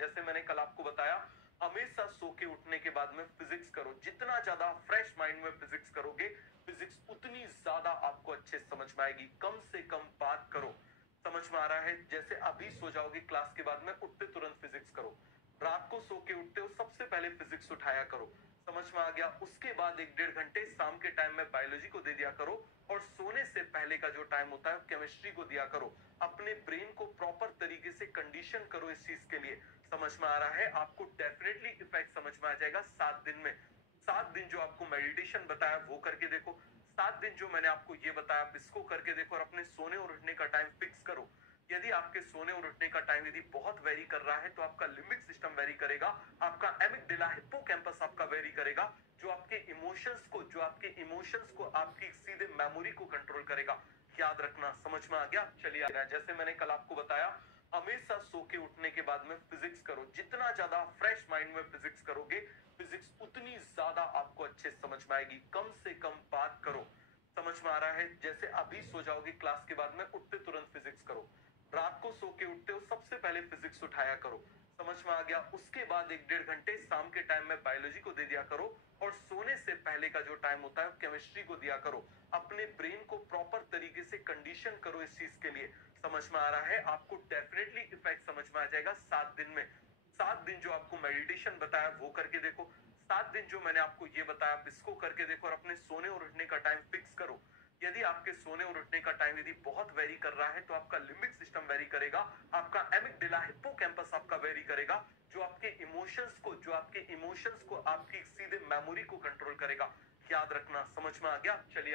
जैसे मैंने कल आपको बताया, हमेशा सो के उठने के बाद में फिजिक्स करो। जितना ज्यादा फ्रेश माइंड में फिजिक्स करोगे, फिजिक्स उतनी ज्यादा आपको अच्छे से समझ में आएगी। कम से कम बात करो। समझ में आ रहा है? जैसे अभी सो जाओगे क्लास के बाद में, उठते तुरंत फिजिक्स करो। रात को सो के उठते हो, सबसे पहले फिजिक्स उठाया करो। समझ में आ गया? उसके बाद 1-1.5 घंटे शाम के टाइम में बायोलॉजी को दे दिया करो, और सोने से पहले का जो टाइम होता है केमिस्ट्री को दिया करो। अपने ब्रेन को प्रॉपर तरीके से कंडीशन करो इस चीज के लिए। समझ में आ रहा है? आपको डेफिनेटली इफेक्ट समझ में आ जाएगा 7 दिन में। 7 दिन जो आपको मेडिटेशन बताया वो करके देखो। 7 दिन जो मैंने आपको ये बताया आप इसको करके देखो, और अपने सोने और उठने का टाइम फिक्स करो। यदि आपके सोने और उठने का टाइम यदि बहुत वेरी कर रहा है, तो आपका लिम्बिक सिस्टम वेरी करेगा, आपका एमिगडाला हिप्पोकैम्पस आपका वेरी करेगा, जो आपके इमोशंस को आपकी सीधे मेमोरी को कंट्रोल करेगा। याद रखना। समझ में आ गया? चलिए, जैसे मैंने कल आपको बताया, हमेशा सो के उठने के बाद में फिजिक्स करो। जितना ज्यादा फ्रेश माइंड में फिजिक्स करोगे, फिजिक्स उतनी ज्यादा आपको अच्छे से समझ में आएगी। कम से कम बात करो। समझ में आ रहा है? जैसे अभी सो जाओगे क्लास के बाद में, उठते तुरंत फिजिक्स करो। रात को सो के उठते हो, सबसे पहले फिजिक्स उठाया करो। समझ में आ गया? उसके बाद 1-1.5 घंटे शाम के टाइम में बायोलॉजी को दे दिया करो, और सोने से पहले का जो टाइम होता है केमिस्ट्री को दिया करो। अपने ब्रेन को प्रॉपर तरीके से कंडीशन करो इस चीज के लिए। समझ में आ रहा है? आपको डेफिनेटली इफेक्ट समझ में आ जाएगा 7 दिन में। 7 दिन जो आपको मेडिटेशन बताया वो करके देखो। 7 दिन जो मैंने आपको ये बताया आप इसको करके देखो, और अपने सोने और उठने का टाइम फिक्स करो। यदि आपके सोने और उठने का टाइम यदि बहुत वेरी कर रहा है, तो आपका लिम्बिक सिस्टम वेरी करेगा, आपका एमिगडाला हिप्पोकैम्पस आपका वेरी करेगा, जो आपके इमोशंस को आपकी सीधे मेमोरी को कंट्रोल करेगा। याद रखना। समझ में आ गया? चलिए।